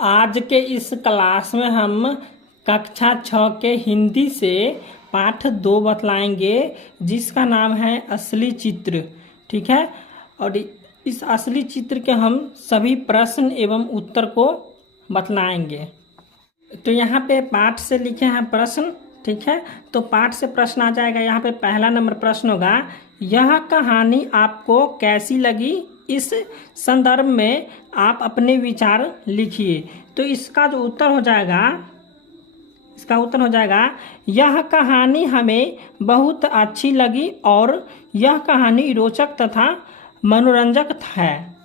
आज के इस क्लास में हम कक्षा 6 के हिंदी से पाठ 2 बतलाएंगे, जिसका नाम है असली चित्र। ठीक है, और इस असली चित्र के हम सभी प्रश्न एवं उत्तर को बतलाएंगे। तो यहाँ पे पाठ से लिखे हैं प्रश्न। ठीक है, तो पाठ से प्रश्न आ जाएगा। यहाँ पे पहला नंबर प्रश्न होगा, यह कहानी आपको कैसी लगी? इस संदर्भ में आप अपने विचार लिखिए। तो इसका जो उत्तर हो जाएगा, यह कहानी हमें बहुत अच्छी लगी और यह कहानी रोचक तथा मनोरंजक है।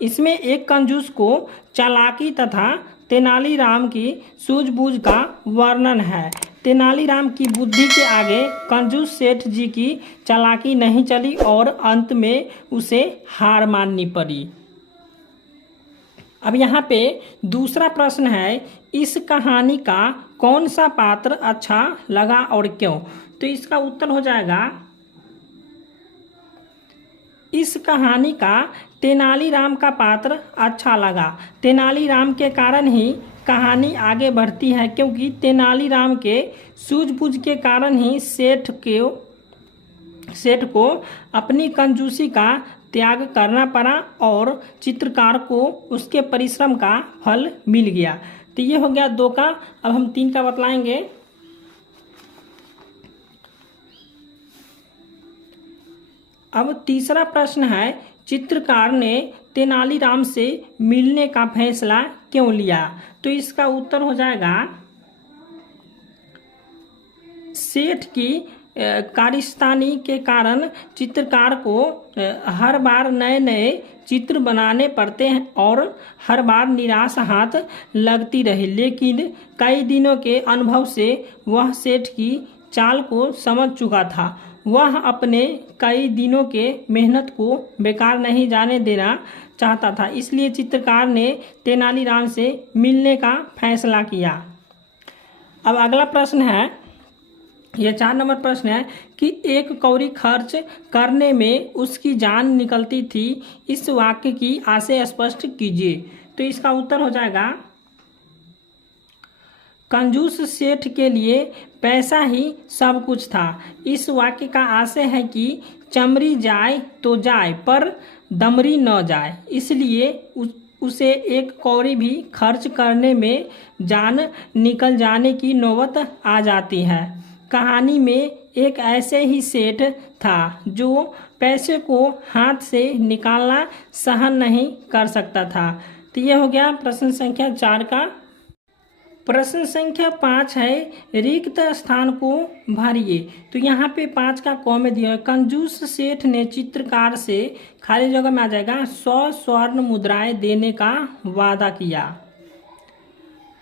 इसमें एक कंजूस को चालाकी तथा तेनालीराम की सूझबूझ का वर्णन है। तेनालीराम की बुद्धि के आगे कंजूस सेठ जी की चालाकी नहीं चली और अंत में उसे हार माननी पड़ी। अब यहाँ पे दूसरा प्रश्न है, इस कहानी का कौन सा पात्र अच्छा लगा और क्यों? तो इसका उत्तर हो जाएगा, इस कहानी का तेनालीराम का पात्र अच्छा लगा। तेनालीराम के कारण ही कहानी आगे बढ़ती है, क्योंकि तेनालीराम के सूझबूझ के कारण ही सेठ को अपनी कंजूसी का त्याग करना पड़ा और चित्रकार को उसके परिश्रम का फल मिल गया। तो ये हो गया 2 का। अब हम 3 का बतलाएंगे। अब तीसरा प्रश्न है, चित्रकार ने तेनालीराम से मिलने का फैसला क्यों लिया? तो इसका उत्तर हो जाएगा, सेठ की कारिस्तानी के कारण चित्रकार को हर बार नए नए चित्र बनाने पड़ते हैं और हर बार निराश हाथ लगती रही, लेकिन कई दिनों के अनुभव से वह सेठ की चाल को समझ चुका था। वह अपने कई दिनों के मेहनत को बेकार नहीं जाने देना चाहता था, इसलिए चित्रकार ने तेनालीराम से मिलने का फैसला किया। अब अगला प्रश्न है, यह 4 नंबर प्रश्न है कि एक कौड़ी खर्च करने में उसकी जान निकलती थी। इस वाक्य की आशय स्पष्ट कीजिए। तो इसका उत्तर हो जाएगा, कंजूस सेठ के लिए पैसा ही सब कुछ था। इस वाक्य का आशय है कि चमड़ी जाए तो जाए पर दमड़ी न जाए, इसलिए उसे एक कौड़ी भी खर्च करने में जान निकल जाने की नौबत आ जाती है। कहानी में एक ऐसे ही सेठ था जो पैसे को हाथ से निकालना सहन नहीं कर सकता था। तो यह हो गया प्रश्न संख्या 4 का। प्रश्न संख्या 5 है, रिक्त स्थान को भरिए। तो यहाँ पे 5 का क में दिया है, कंजूस सेठ ने चित्रकार से खाली जगह में आ जाएगा 100 स्वर्ण मुद्राएं देने का वादा किया।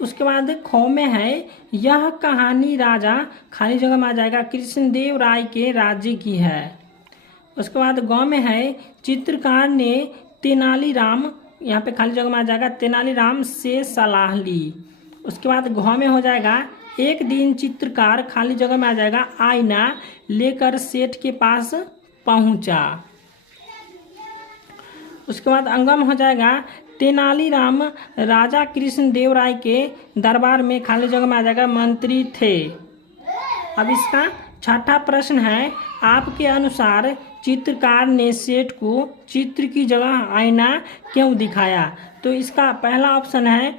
उसके बाद ख में है, यह कहानी राजा खाली जगह में आ जाएगा कृष्णदेव राय के राज्य की है। उसके बाद ग में है, चित्रकार ने तेनालीराम, यहाँ पे खाली जगह में आ जाएगा तेनालीराम से सलाह ली। उसके बाद घ में हो जाएगा, एक दिन चित्रकार खाली जगह में आ जाएगा आईना लेकर सेठ के पास पहुंचा। उसके बाद अंगम हो जाएगा, तेनालीराम राजा कृष्णदेव राय के दरबार में खाली जगह में आ जाएगा मंत्री थे। अब इसका 6ठा प्रश्न है, आपके अनुसार चित्रकार ने सेठ को चित्र की जगह आईना क्यों दिखाया? तो इसका पहला ऑप्शन है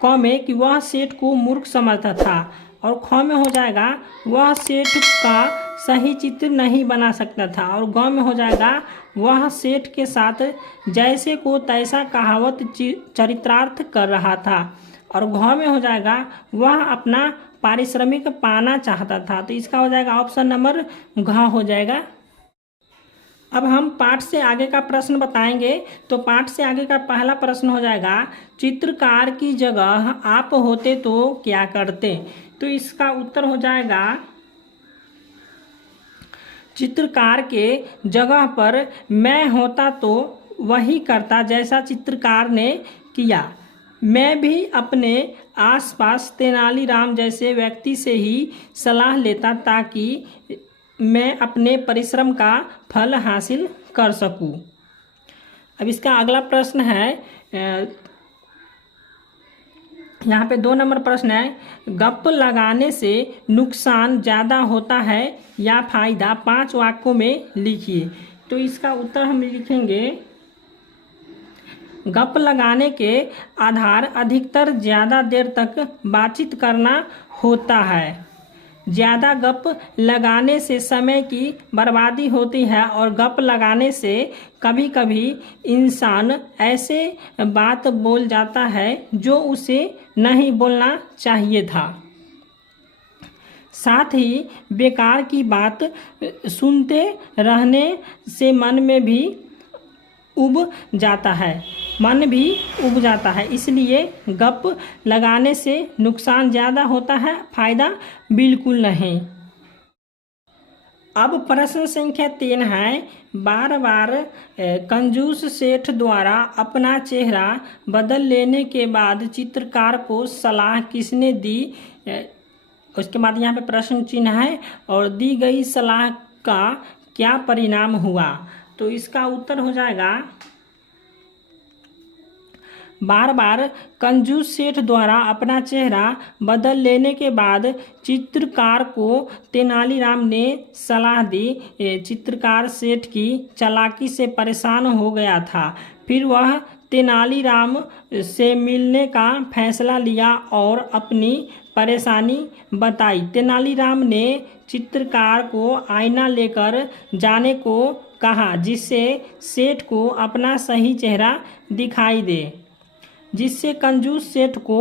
क में कि वह सेठ को मूर्ख समझता था, और ख में हो जाएगा वह सेठ का सही चित्र नहीं बना सकता था, और ग में हो जाएगा वह सेठ के साथ जैसे को तैसा कहावत चरितार्थ कर रहा था, और घ में हो जाएगा वह अपना पारिश्रमिक पाना चाहता था। तो इसका हो जाएगा ऑप्शन नंबर घ हो जाएगा। अब हम पाठ से आगे का प्रश्न बताएंगे। तो पाठ से आगे का पहला प्रश्न हो जाएगा, चित्रकार की जगह आप होते तो क्या करते? तो इसका उत्तर हो जाएगा, चित्रकार के जगह पर मैं होता तो वही करता जैसा चित्रकार ने किया। मैं भी अपने आसपास तेनालीराम जैसे व्यक्ति से ही सलाह लेता ताकि मैं अपने परिश्रम का फल हासिल कर सकूं। अब इसका अगला प्रश्न है, यहाँ पे 2 नंबर प्रश्न है, गप लगाने से नुकसान ज़्यादा होता है या फायदा, 5 वाक्यों में लिखिए। तो इसका उत्तर हम लिखेंगे, गप लगाने के आधार अधिकतर ज़्यादा देर तक बातचीत करना होता है। ज़्यादा गप लगाने से समय की बर्बादी होती है और गप लगाने से कभी कभी इंसान ऐसे बात बोल जाता है जो उसे नहीं बोलना चाहिए था। साथ ही बेकार की बात सुनते रहने से मन भी उब जाता है। इसलिए गप लगाने से नुकसान ज़्यादा होता है, फायदा बिल्कुल नहीं। अब प्रश्न संख्या 3 है, बार बार कंजूस सेठ द्वारा अपना चेहरा बदल लेने के बाद चित्रकार को सलाह किसने दी? उसके बाद यहाँ पे प्रश्न चिन्ह है, और दी गई सलाह का क्या परिणाम हुआ? तो इसका उत्तर हो जाएगा, बार बार कंजूस सेठ द्वारा अपना चेहरा बदल लेने के बाद चित्रकार को तेनालीराम ने सलाह दी। चित्रकार सेठ की चालाकी से परेशान हो गया था। फिर वह तेनालीराम से मिलने का फैसला लिया और अपनी परेशानी बताई। तेनालीराम ने चित्रकार को आईना लेकर जाने को कहा, जिससे सेठ को अपना सही चेहरा दिखाई दे, जिससे कंजूस सेठ को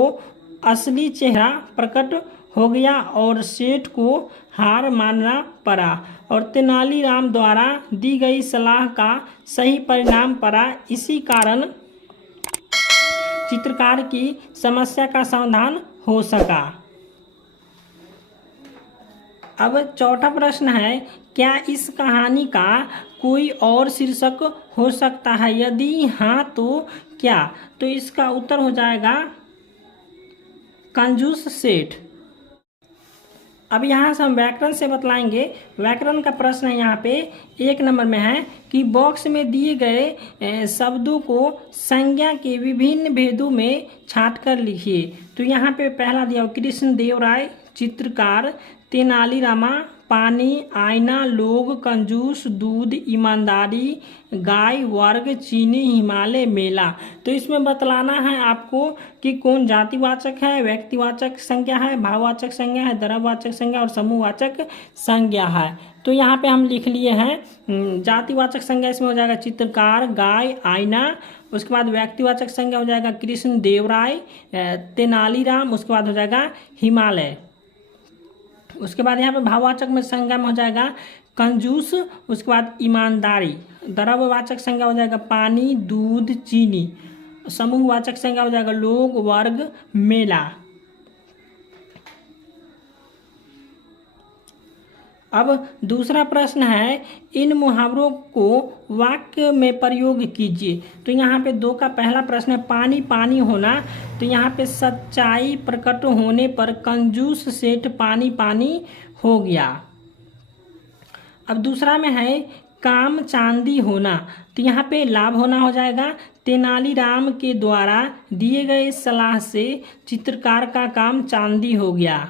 असली चेहरा प्रकट हो गया और सेठ को हार मानना पड़ा और तेनालीराम द्वारा दी गई सलाह का सही परिणाम पड़ा। इसी कारण चित्रकार की समस्या का समाधान हो सका। अब चौथा प्रश्न है, क्या इस कहानी का कोई और शीर्षक हो सकता है? यदि हाँ तो क्या? तो इसका उत्तर हो जाएगा कंजूस सेठ। अब यहाँ से हम व्याकरण से बतलाएंगे। व्याकरण का प्रश्न है यहाँ पे 1 नंबर में है कि बॉक्स में दिए गए शब्दों को संज्ञा के विभिन्न भेदों में छांट कर लिखिए। तो यहाँ पे पहला दिया कृष्ण देव राय, चित्रकार, तेनालीरामा, पानी, आईना, लोग, कंजूस, दूध, ईमानदारी, गाय, वर्ग, चीनी, हिमालय, मेला। तो इसमें बतलाना है आपको कि कौन जातिवाचक है, व्यक्तिवाचक संज्ञा है, भाववाचक संज्ञा है, द्रव्यवाचक संज्ञा और समूहवाचक संज्ञा है। तो यहाँ पे हम लिख लिए हैं जातिवाचक संज्ञा, इसमें हो जाएगा चित्रकार, गाय, आईना। उसके बाद व्यक्तिवाचक संज्ञा हो जाएगा कृष्ण देव राय, तेनालीराम। उसके बाद हो जाएगा हिमालय। उसके बाद यहाँ पे भाववाचक में संज्ञा में हो जाएगा कंजूस। उसके बाद ईमानदारी। द्रव्यवाचक संज्ञा हो जाएगा पानी, दूध, चीनी। समूहवाचक संज्ञा हो जाएगा लोग, वर्ग, मेला। अब दूसरा प्रश्न है, इन मुहावरों को वाक्य में प्रयोग कीजिए। तो यहाँ पे 2 का पहला प्रश्न है, पानी पानी होना। तो यहाँ पे सच्चाई प्रकट होने पर कंजूस सेठ पानी पानी हो गया। अब दूसरा में है काम चांदी होना। तो यहाँ पे लाभ होना हो जाएगा। तेनालीराम के द्वारा दिए गए सलाह से चित्रकार का काम चांदी हो गया।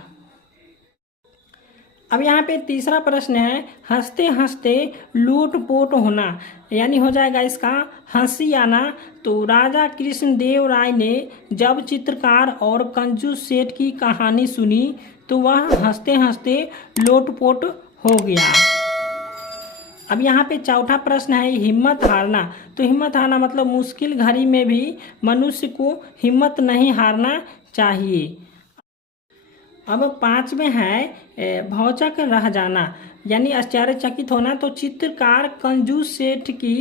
अब यहाँ पे तीसरा प्रश्न है, हंसते हंसते लोटपोट होना, यानी हो जाएगा इसका हंसी आना। तो राजा कृष्णदेव राय ने जब चित्रकार और कंजूस सेठ की कहानी सुनी तो वह हंसते हंसते लोटपोट हो गया। अब यहाँ पे चौथा प्रश्न है, हिम्मत हारना। तो हिम्मत हारना मतलब मुश्किल घड़ी में भी मनुष्य को हिम्मत नहीं हारना चाहिए। अब 5 में है भौचक रह जाना, यानी आश्चर्यचकित होना। तो चित्रकार कंजूस सेठ की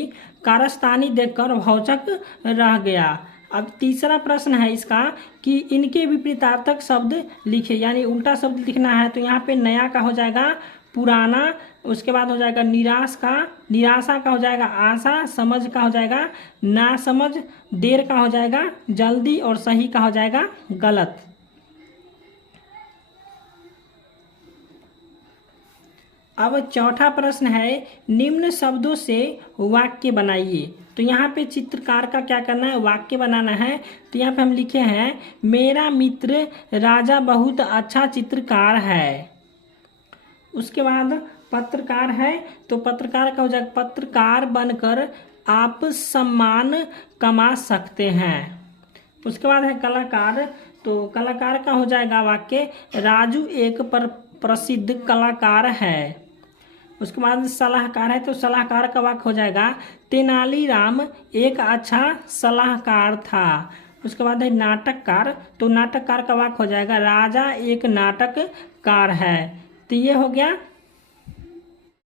कारस्तानी देखकर भौचक रह गया। अब तीसरा प्रश्न है इसका कि इनके विपरीतार्थक शब्द लिखे, यानी उल्टा शब्द लिखना है। तो यहाँ पे नया का हो जाएगा पुराना। उसके बाद हो जाएगा निराशा का हो जाएगा आशा, समझ का हो जाएगा नासमझ, देर का हो जाएगा जल्दी और सही का हो जाएगा गलत। अब चौथा प्रश्न है, निम्न शब्दों से वाक्य बनाइए। तो यहाँ पे चित्रकार का क्या करना है, वाक्य बनाना है। तो यहाँ पे हम लिखे हैं, मेरा मित्र राजा बहुत अच्छा चित्रकार है। उसके बाद पत्रकार है, तो पत्रकार का हो जाएगा, पत्रकार बनकर आप सम्मान कमा सकते हैं। उसके बाद है कलाकार, तो कलाकार का हो जाएगा वाक्य, राजू एक प्रसिद्ध कलाकार है। उसके बाद सलाहकार है, तो सलाहकार का वाक्य हो जाएगा, तेनालीराम एक अच्छा सलाहकार था। उसके बाद है नाटककार, तो नाटककार का वाक्य हो जाएगा, राजा एक नाटककार है। तो ये हो गया